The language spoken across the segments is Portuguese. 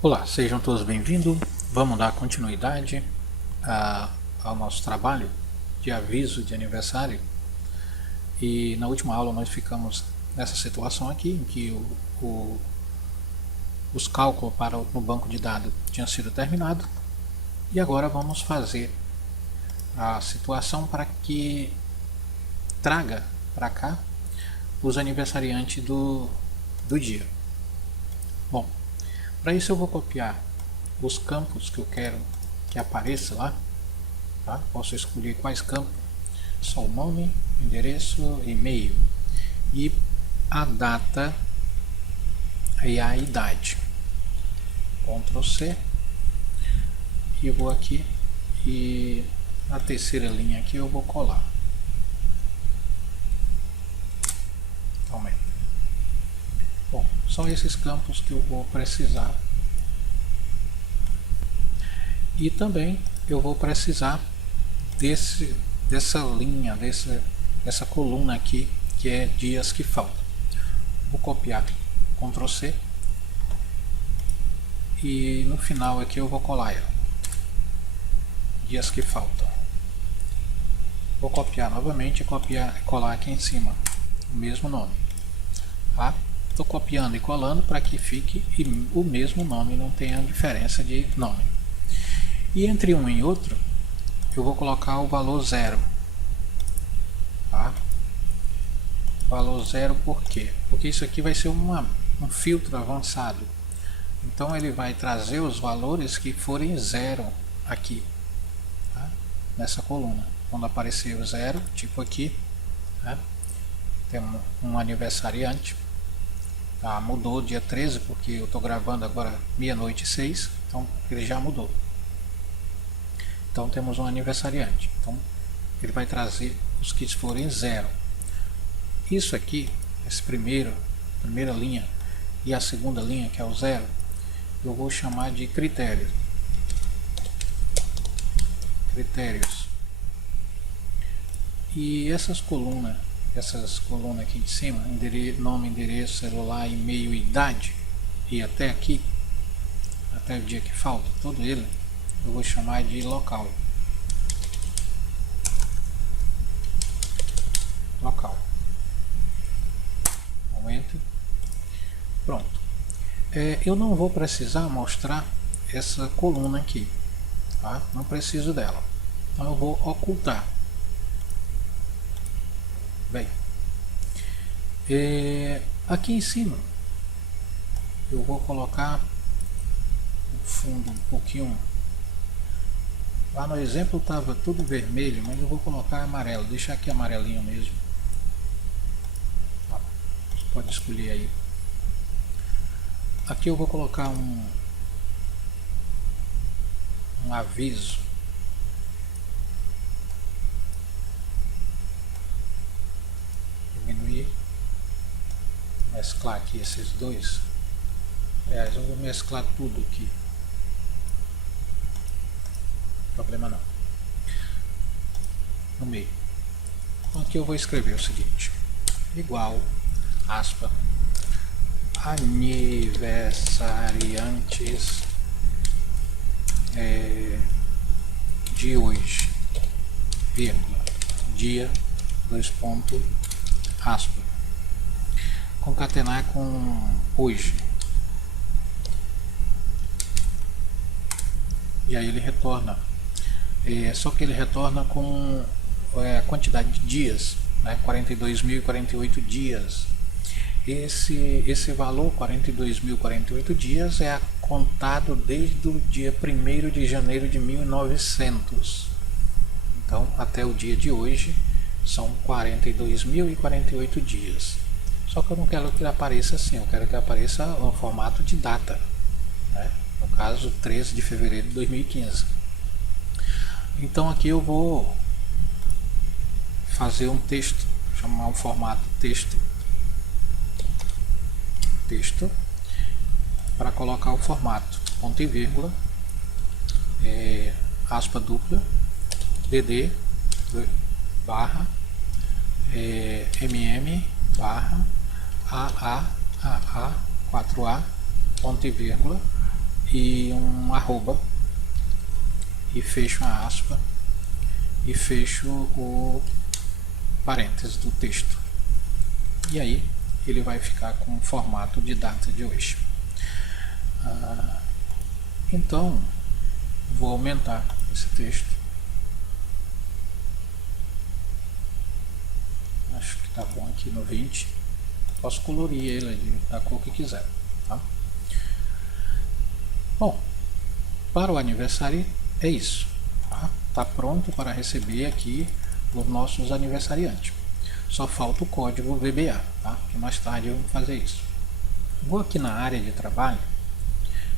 Olá, sejam todos bem-vindos. Vamos dar continuidade ao nosso trabalho de aviso de aniversário. E na última aula nós ficamos nessa situação aqui, em que os cálculos no banco de dados tinham sido terminados. E agora vamos fazer a situação para que traga para cá os aniversariantes do dia. Bom, para isso eu vou copiar os campos que eu quero que apareça lá, tá? Posso escolher quais campos, só o nome, endereço, e-mail e a data e a idade. Ctrl C e vou aqui e na terceira linha aqui eu vou colar. Aumenta. Bom, são esses campos que eu vou precisar. E também eu vou precisar dessa linha, dessa coluna aqui, que é dias que faltam. Vou copiar, Ctrl C, e no final aqui eu vou colar ela. Dias que faltam. Vou copiar novamente e colar aqui em cima o mesmo nome. Tá? Estou copiando e colando para que fique o mesmo nome, não tenha diferença de nome. E entre um e outro, eu vou colocar o valor 0. Tá? Valor 0 por quê? Porque isso aqui vai ser um filtro avançado. Então ele vai trazer os valores que forem 0 aqui, tá? Nessa coluna. Quando aparecer o 0, tipo aqui, tá? Temos um aniversariante. Tá, mudou dia 13 porque eu estou gravando agora meia-noite e 6, então ele já mudou. Então temos um aniversariante. Então ele vai trazer os que forem 0. Isso aqui, esse primeira linha e a segunda linha, que é o 0, eu vou chamar de critérios. E essas colunas aqui de cima, nome, endereço, celular, e-mail, idade, e até aqui, até o dia que falta, todo ele, eu vou chamar de local. Aumento. Pronto. Eu não vou precisar mostrar essa coluna aqui, tá? Não preciso dela. Então eu vou ocultar. Bem, aqui em cima eu vou colocar um fundo um pouquinho. Lá no exemplo estava tudo vermelho, mas eu vou colocar amarelo, deixar aqui amarelinho mesmo. Você pode escolher aí. Aqui eu vou colocar um aviso. Diminuir, mesclar aqui esses dois. Aliás, eu vou mesclar tudo aqui. Problema não. No meio. Então aqui eu vou escrever o seguinte: igual, aspa, aniversariantes de hoje, vírgula, dia, dois pontos, aspa, concatenar com hoje. E aí ele retorna, só que ele retorna com a quantidade de dias, né? 42.048 dias. Esse valor, 42.048 dias, é contado desde o dia 1º de janeiro de 1900. Então, até o dia de hoje, são 42.048 dias. Só que eu não quero que ele apareça assim, eu quero que apareça no formato de data, né? No caso, 13 de fevereiro de 2015. Então aqui eu vou fazer um texto, chamar um formato texto, para colocar o formato, ponto e vírgula, aspa dupla, dd, barra, mm, barra, AA, 4A, ponto e vírgula, e um arroba, e fecho a aspa e fecho o parênteses do texto, e aí ele vai ficar com o formato de data de hoje. Então vou aumentar esse texto, acho que está bom aqui no 20, posso colorir ele da cor que quiser, tá? Bom, para o aniversário é isso, tá? Tá pronto para receber aqui os nossos aniversariantes. Só falta o código VBA, tá? Que mais tarde eu vou fazer isso. Vou aqui na área de trabalho,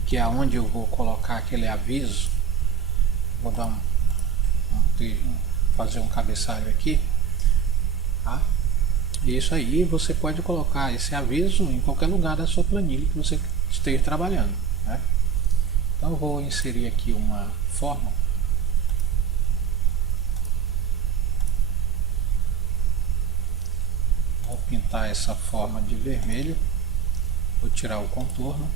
que é onde eu vou colocar aquele aviso. Vou dar fazer um cabeçalho aqui, tá? E isso aí você pode colocar esse aviso em qualquer lugar da sua planilha que você esteja trabalhando, né? Então eu vou inserir aqui uma forma. Vou pintar essa forma de vermelho, vou tirar o contorno,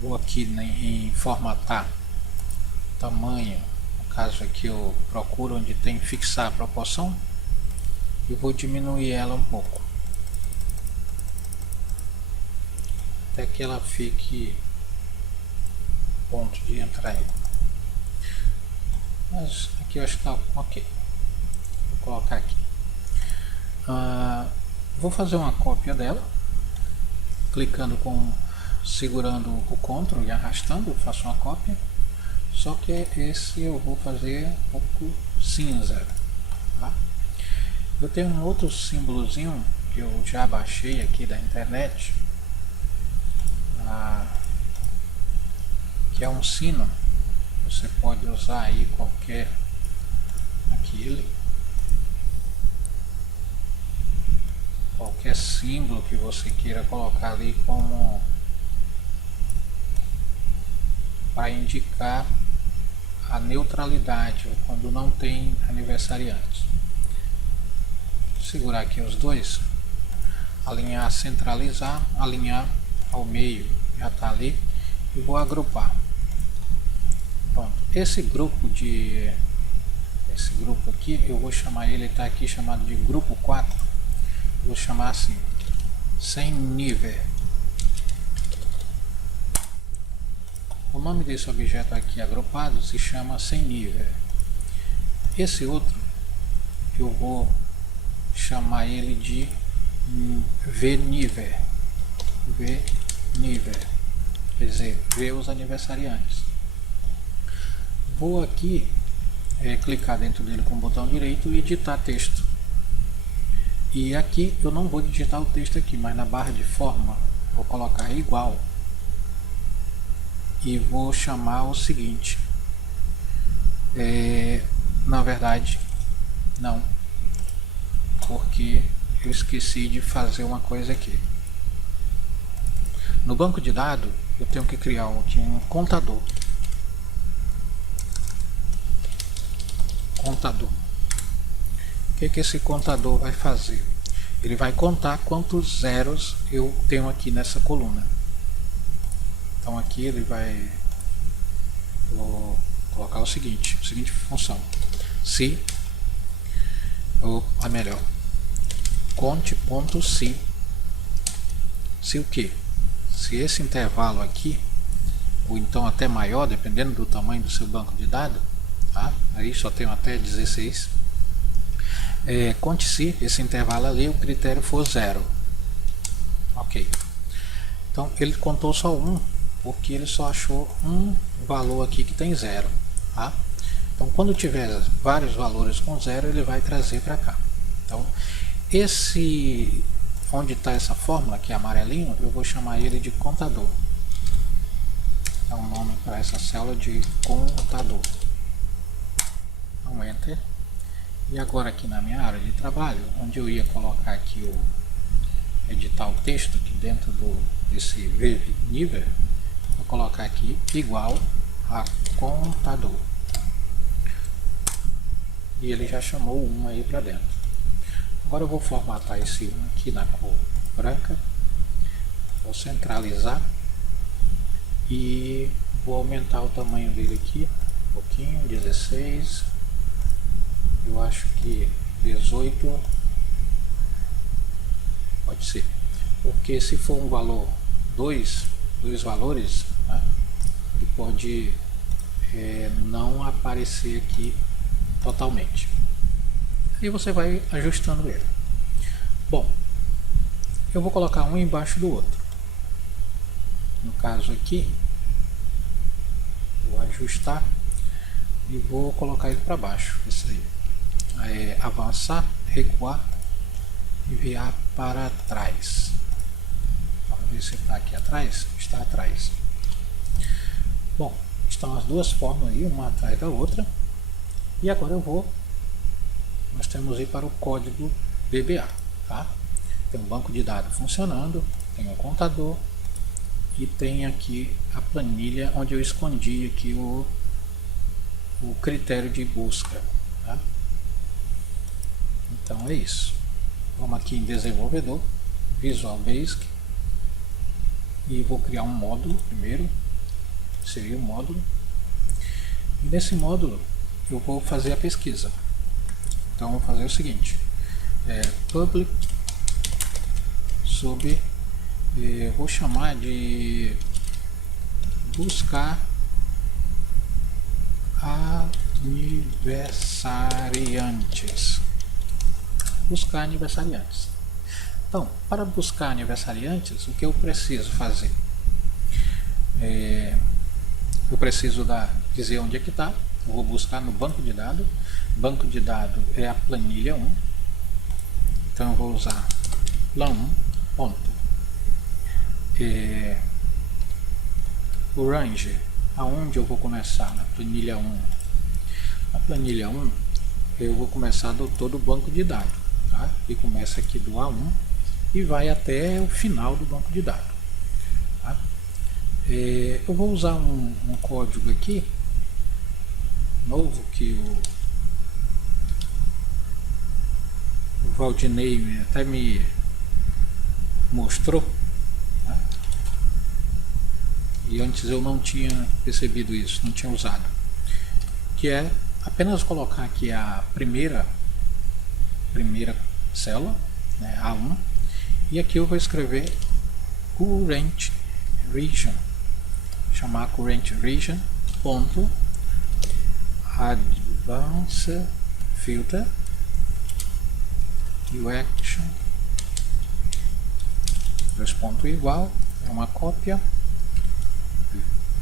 vou aqui em formatar tamanho, no caso aqui eu procuro onde tem fixar a proporção e vou diminuir ela um pouco até que ela fique ponto de entrar aí. Mas aqui eu acho que está ok. Vou colocar aqui. Vou fazer uma cópia dela, clicando segurando o Ctrl e arrastando, eu faço uma cópia. Só que esse eu vou fazer um pouco cinza, tá? Eu tenho um outro símbolozinho que eu já baixei aqui da internet, que é um sino. Você pode usar aí qualquer símbolo que você queira colocar ali como para indicar a neutralidade quando não tem aniversariantes. Vou segurar aqui os dois, alinhar, centralizar, alinhar ao meio, já está ali, e vou agrupar. Pronto. Esse grupo aqui eu vou chamar ele, está aqui chamado de grupo 4, vou chamar assim, sem nível. O nome desse objeto aqui agrupado se chama sem nível. Esse outro eu vou chamar ele de vnível. Quer dizer, ver os aniversariantes. Vou aqui clicar dentro dele com o botão direito e editar texto. E aqui eu não vou digitar o texto aqui, mas na barra de forma vou colocar igual. E vou chamar o seguinte, na verdade não, porque eu esqueci de fazer uma coisa aqui. No banco de dados eu tenho que criar aqui um contador. O que esse contador vai fazer? Ele vai contar quantos zeros eu tenho aqui nessa coluna. Então aqui ele vai, vou colocar a seguinte função, se, ou a melhor, conte.se, se o que? Se esse intervalo aqui, ou então até maior, dependendo do tamanho do seu banco de dados, tá? Aí só tenho até 16, conte-se, esse intervalo ali, o critério for 0. Ok. Então ele contou só um, porque ele só achou um valor aqui que tem 0, tá? Então quando tiver vários valores com 0, ele vai trazer para cá. Então esse, onde está essa fórmula aqui amarelinho, eu vou chamar ele de contador. Dá um nome para essa célula de contador. Então Enter. E agora aqui na minha área de trabalho, onde eu ia colocar aqui editar o texto aqui dentro desse nível, vou colocar aqui igual a contador. E ele já chamou um aí para dentro. Agora eu vou formatar esse um aqui na cor branca. Vou centralizar e vou aumentar o tamanho dele aqui um pouquinho, 16, eu acho que 18 pode ser, porque se for um valor dois valores, né, ele pode não aparecer aqui totalmente. E você vai ajustando ele. Bom, eu vou colocar um embaixo do outro. No caso aqui, vou ajustar e vou colocar ele para baixo. Isso aí. Avançar, recuar, enviar para trás. Vamos ver se ele está aqui atrás. Está atrás. Bom, estão as duas formas aí, uma atrás da outra. E agora nós temos ir para o código VBA, tá? Tem um banco de dados funcionando, tem um contador e tem aqui a planilha onde eu escondi aqui o critério de busca, tá? Então é isso. Vamos aqui em desenvolvedor, Visual Basic, e vou criar um módulo primeiro, seria o módulo, e nesse módulo eu vou fazer a pesquisa. Então vou fazer o seguinte, public sub, vou chamar de buscar aniversariantes. Buscar aniversariantes. Então, para buscar aniversariantes, o que eu preciso fazer? Eu preciso dizer onde é que está. Eu vou buscar no banco de dados. Banco de dados é a planilha 1. Então eu vou usar plan1 ponto. O range, aonde eu vou começar na planilha 1. Na planilha 1 eu vou começar do todo o banco de dados, tá? E começa aqui do A1 e vai até o final do banco de dados, tá? Eu vou usar um código aqui novo que o Valdinei até me mostrou, tá? E antes eu não tinha percebido isso, não tinha usado, que é apenas colocar aqui a primeira célula, né, A1, e aqui eu vou escrever current region, chamar current region ponto advanced filter action, dois pontos igual, é uma cópia,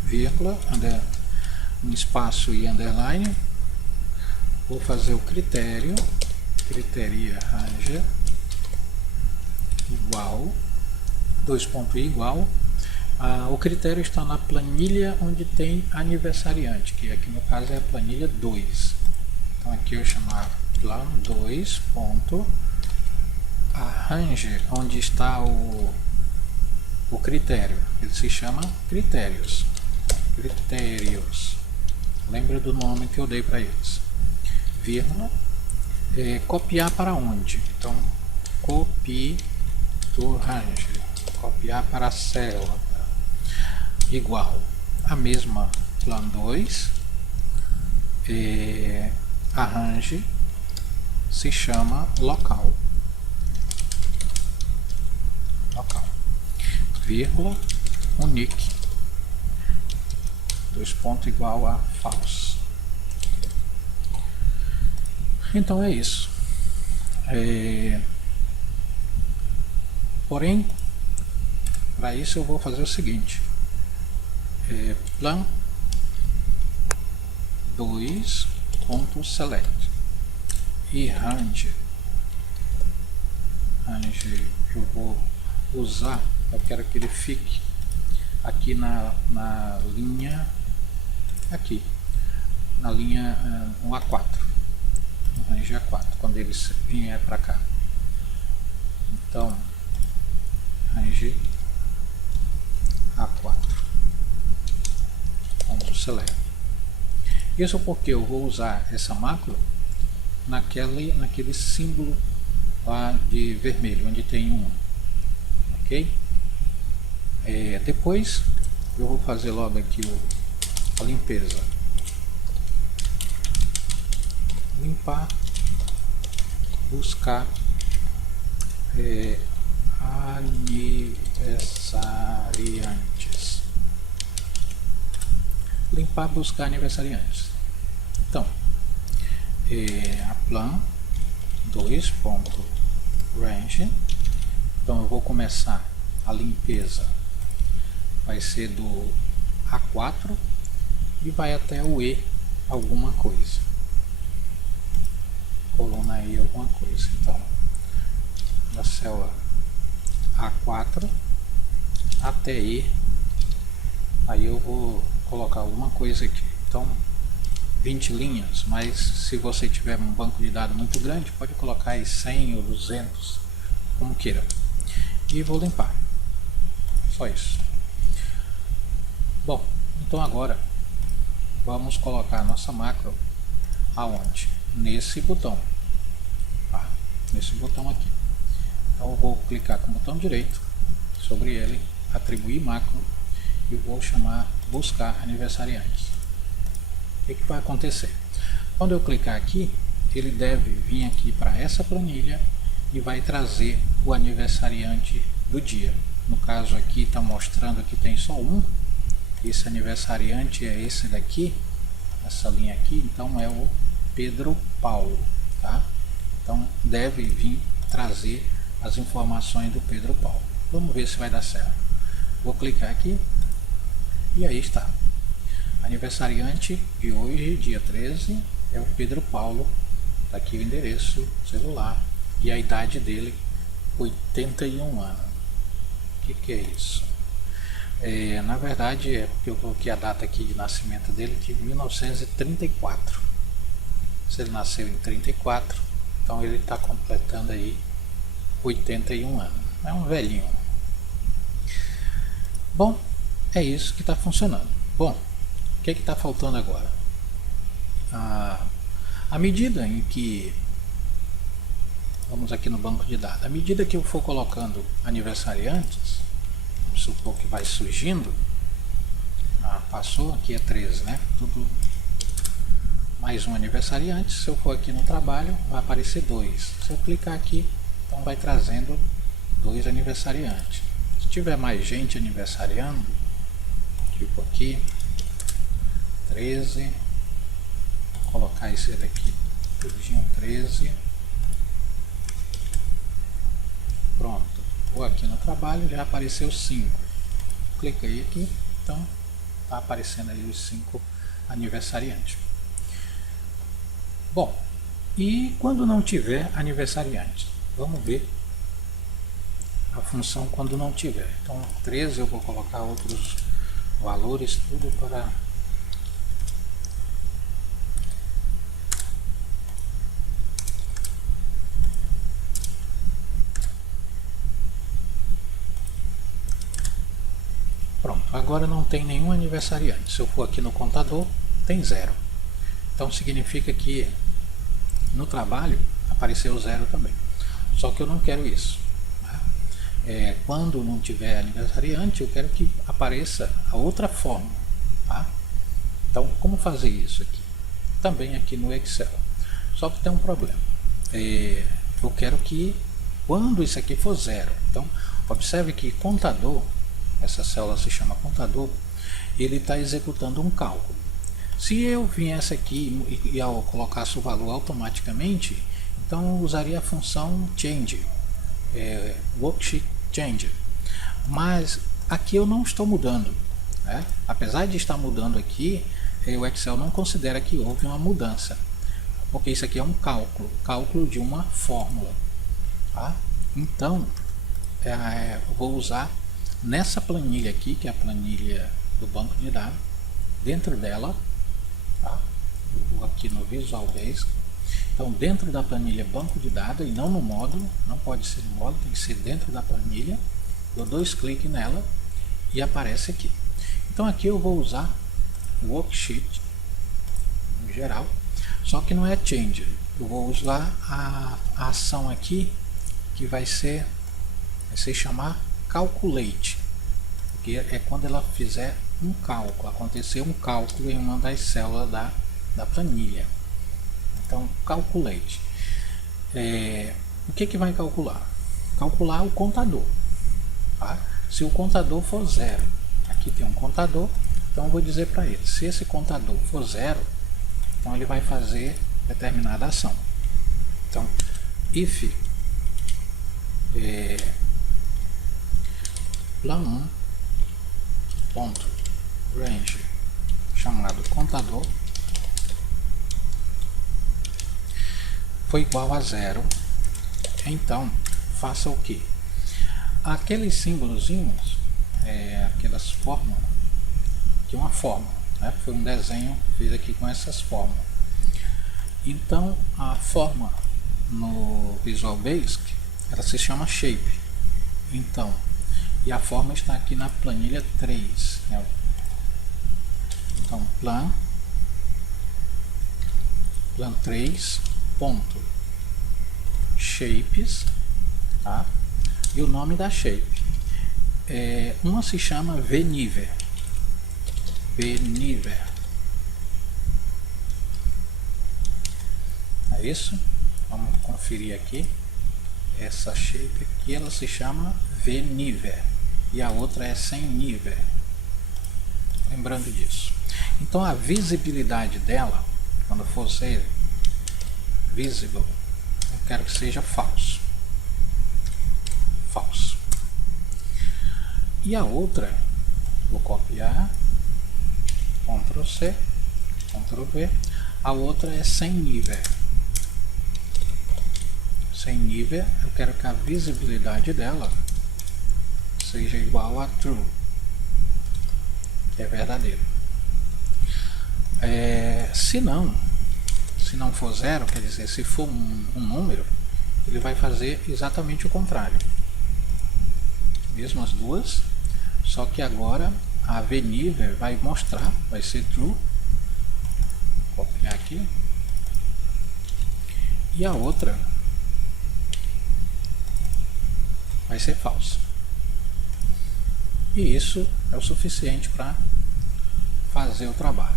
vírgula, um espaço e underline. Vou fazer o critério range igual, dois pontos igual. O critério está na planilha onde tem aniversariante, que aqui no caso é a planilha 2. Então aqui eu chamar plan 2 ponto arrange, onde está o critério, ele se chama critérios. Lembra do nome que eu dei para eles. Vírgula, copiar para onde? Então copy to range, copiar para a célula, igual a mesma plan 2, arrange se chama local, vírgula, unique, dois pontos igual a false. Então é isso. Porém, para isso eu vou fazer o seguinte, plan 2 ponto select e range eu vou usar, eu quero que ele fique aqui na linha, aqui na linha 1A4, range A4, quando ele vier para cá. Então range A4 ponto select. Isso porque eu vou usar essa macro naquele símbolo lá de vermelho, onde tem um, ok? Depois eu vou fazer logo aqui a limpeza. Limpar, buscar aniversariantes. Limpar, buscar aniversariantes. Então, a plan 2.range. Então eu vou começar a limpeza, vai ser do A4 e vai até o E alguma coisa, coluna E alguma coisa. Então da célula A4 até E, aí eu vou colocar alguma coisa aqui. Então 20 linhas, mas se você tiver um banco de dados muito grande, pode colocar aí 100 ou 200, como queira. E vou limpar, só isso. Bom, então agora vamos colocar a nossa macro aonde? Nesse botão, tá? Nesse botão aqui. Então eu vou clicar com o botão direito sobre ele, atribuir macro, e vou chamar buscar aniversariantes. O que vai acontecer? Quando eu clicar aqui, ele deve vir aqui para essa planilha e vai trazer o aniversariante do dia. No caso aqui está mostrando que tem só um. Esse aniversariante é esse daqui, essa linha aqui, então é o Pedro Paulo, tá? Então deve vir trazer as informações do Pedro Paulo. Vamos ver se vai dar certo. Vou clicar aqui e aí está. Aniversariante de hoje, dia 13, é o Pedro Paulo. Tá aqui o endereço, celular e a idade dele, 81 anos. O que é isso? Na verdade é porque eu coloquei a data aqui de nascimento dele de 1934. Se ele nasceu em 34, então ele está completando aí 81 anos. É um velhinho. Bom, é isso que está funcionando. Bom, o que está faltando agora? À medida em que, vamos aqui no banco de dados, à medida que eu for colocando aniversariantes, vamos supor que vai surgindo, passou, aqui é 13, né? Tudo mais um aniversariante. Se eu for aqui no trabalho, vai aparecer 2. Se eu clicar aqui, então vai trazendo 2 aniversariantes. Se tiver mais gente aniversariando, tipo aqui, 13, vou colocar esse daqui, tudinho 13, pronto. Vou aqui no trabalho, já apareceu 5, cliquei aqui, então está aparecendo aí os 5 aniversariantes. Bom, e quando não tiver aniversariante, vamos ver a função quando não tiver. Então 13 eu vou colocar outros valores, tudo para pronto. Agora não tem nenhum aniversariante. Se eu for aqui no contador, tem 0. Então significa que no trabalho apareceu 0 também. Só que eu não quero isso. Quando não tiver aniversariante, eu quero que apareça a outra forma, tá? Então, como fazer isso aqui? Também aqui no Excel. Só que tem um problema. Eu quero que quando isso aqui for 0, então observe que contador, essa célula se chama contador, ele está executando um cálculo. Se eu viesse aqui e ao colocasse o valor automaticamente, então eu usaria a função change, worksheet change, mas aqui eu não estou mudando, né? Apesar de estar mudando aqui, o Excel não considera que houve uma mudança, porque isso aqui é um cálculo de uma fórmula, tá? Então eu vou usar nessa planilha aqui, que é a planilha do banco de dados, dentro dela, tá? Eu vou aqui no Visual Basic. Então, dentro da planilha banco de dados e não no módulo, não pode ser no módulo, tem que ser dentro da planilha. Dou 2 cliques nela e aparece aqui. Então, aqui eu vou usar o worksheet no geral, só que não é change. Eu vou usar a ação aqui que vai ser chamar calculate. O porque é quando ela fizer um cálculo, acontecer um cálculo em uma das células da planilha. Então, calculate. O que vai calcular? Calcular o contador. Tá? Se o contador for 0, aqui tem um contador, então eu vou dizer para ele, se esse contador for 0, então ele vai fazer determinada ação. Então, if plan1 ponto range chamado contador foi igual a 0, então faça o que? Aqueles símbolozinhos, aquelas fórmulas, que é uma fórmula, né? Foi um desenho que fiz aqui com essas fórmulas. Então a forma no Visual Basic ela se chama shape. Então, e a forma está aqui na planilha 3. Né? Então plan 3 ponto shapes, tá? E o nome da shape uma se chama Veniver. É isso? Vamos conferir aqui. Essa shape aqui ela se chama Veniver e a outra é sem nível. Lembrando disso. Então a visibilidade dela, quando for ser visible, eu quero que seja falso. E a outra, vou copiar, Ctrl C, Ctrl V, a outra é sem nível. Sem nível, eu quero que a visibilidade dela seja igual a true, que é verdadeiro. Se não for 0, quer dizer, se for um número, ele vai fazer exatamente o contrário. Mesmo as duas, só que agora a Veniver vai mostrar, vai ser true. Vou copiar aqui. E a outra vai ser falsa. E isso é o suficiente para fazer o trabalho.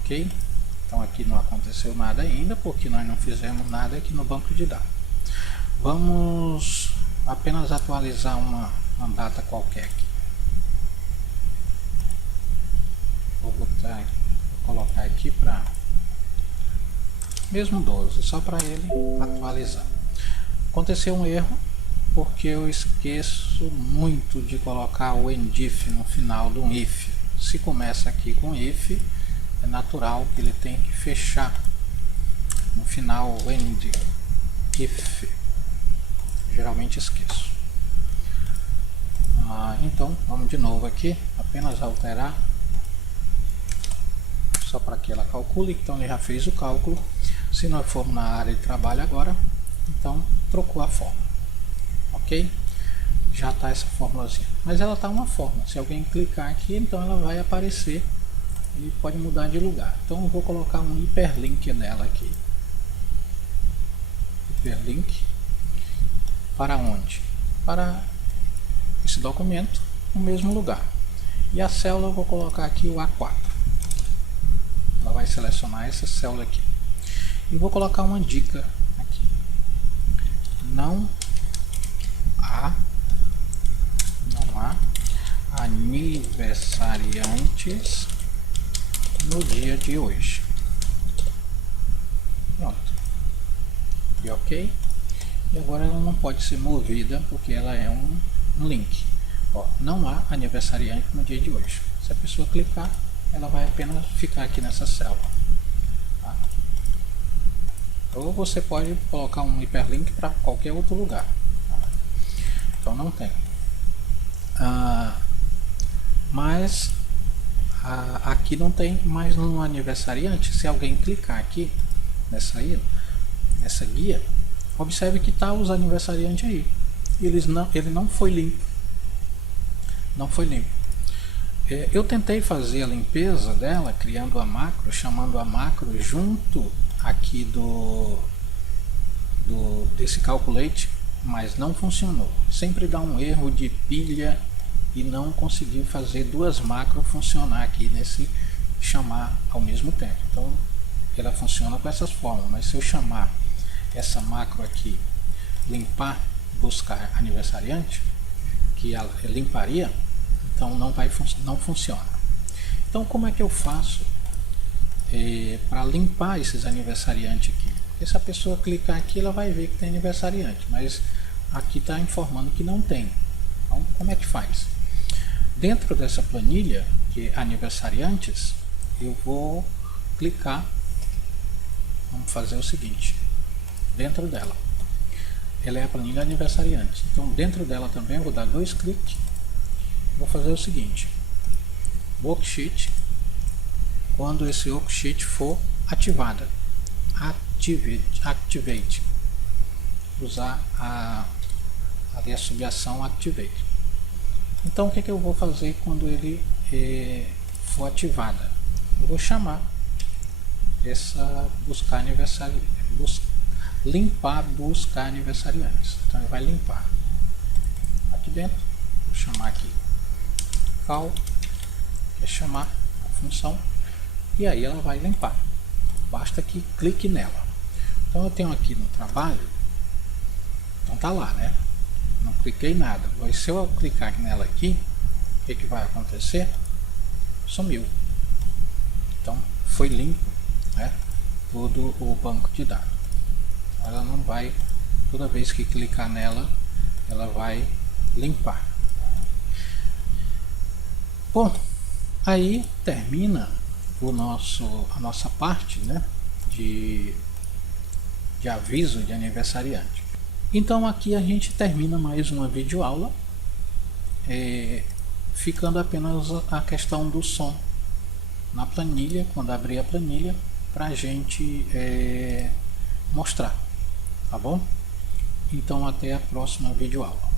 Ok? Então aqui não aconteceu nada ainda, porque nós não fizemos nada aqui no banco de dados. Vamos apenas atualizar uma data qualquer aqui. Vou colocar aqui para mesmo 12, só para ele atualizar. Aconteceu um erro, porque eu esqueço muito de colocar o endif no final do if. Se começa aqui com if, é natural que ele tenha que fechar no final o end if. Geralmente esqueço. Então vamos de novo aqui, apenas alterar só para que ela calcule. Então ele já fez o cálculo. Se nós formos na área de trabalho agora, então trocou a forma. Ok? Já está essa formulazinha, mas ela está uma forma. Se alguém clicar aqui, então ela vai aparecer e pode mudar de lugar. Então eu vou colocar um hiperlink nela aqui. Hiperlink para onde? Para esse documento no mesmo lugar. E a célula eu vou colocar aqui o A4. Ela vai selecionar essa célula aqui. E vou colocar uma dica aqui. Não há aniversariantes no dia de hoje. Pronto. E ok. E agora ela não pode ser movida porque ela é um link. Ó, não há aniversariante no dia de hoje. Se a pessoa clicar, ela vai apenas ficar aqui nessa célula. Tá? Ou você pode colocar um hiperlink para qualquer outro lugar. Tá? Então não tem. Mas aqui não tem, mas no aniversariante, se alguém clicar aqui nessa guia, observe que está os aniversariantes aí. Ele não foi limpo. Não foi limpo. Eu tentei fazer a limpeza dela, criando a macro, chamando a macro junto aqui desse calculate, mas não funcionou. Sempre dá um erro de pilha e não consegui fazer duas macros funcionar aqui nesse chamar ao mesmo tempo. Então ela funciona com essas formas, mas se eu chamar essa macro aqui, limpar, buscar aniversariante, que ela limparia, então não funciona. Então como é que eu faço para limpar esses aniversariantes aqui? Porque se a pessoa clicar aqui, ela vai ver que tem aniversariante, mas aqui está informando que não tem. Então como é que faz? Dentro dessa planilha, que é aniversariantes, eu vou clicar, vamos fazer o seguinte, dentro dela, ela é a planilha aniversariante, então dentro dela também eu vou dar 2 cliques, vou fazer o seguinte, worksheet, quando esse worksheet for ativada, activate, usar ali a subação activate. Então o que eu vou fazer quando ele for ativada? Eu vou chamar essa buscar aniversariante, limpar buscar aniversariantes. Então ele vai limpar aqui dentro. Vou chamar aqui call, que é chamar a função, e aí ela vai limpar. Basta que clique nela. Então eu tenho aqui no trabalho, então tá lá, né? Não cliquei nada. Mas se eu clicar nela aqui, o que vai acontecer? Sumiu. Então foi limpo, né, todo o banco de dados. Ela não vai, toda vez que clicar nela, ela vai limpar. Bom, aí termina a nossa parte, né, de aviso de aniversariante. Então aqui a gente termina mais uma videoaula, ficando apenas a questão do som na planilha, quando abrir a planilha, para a gente mostrar, tá bom? Então até a próxima videoaula.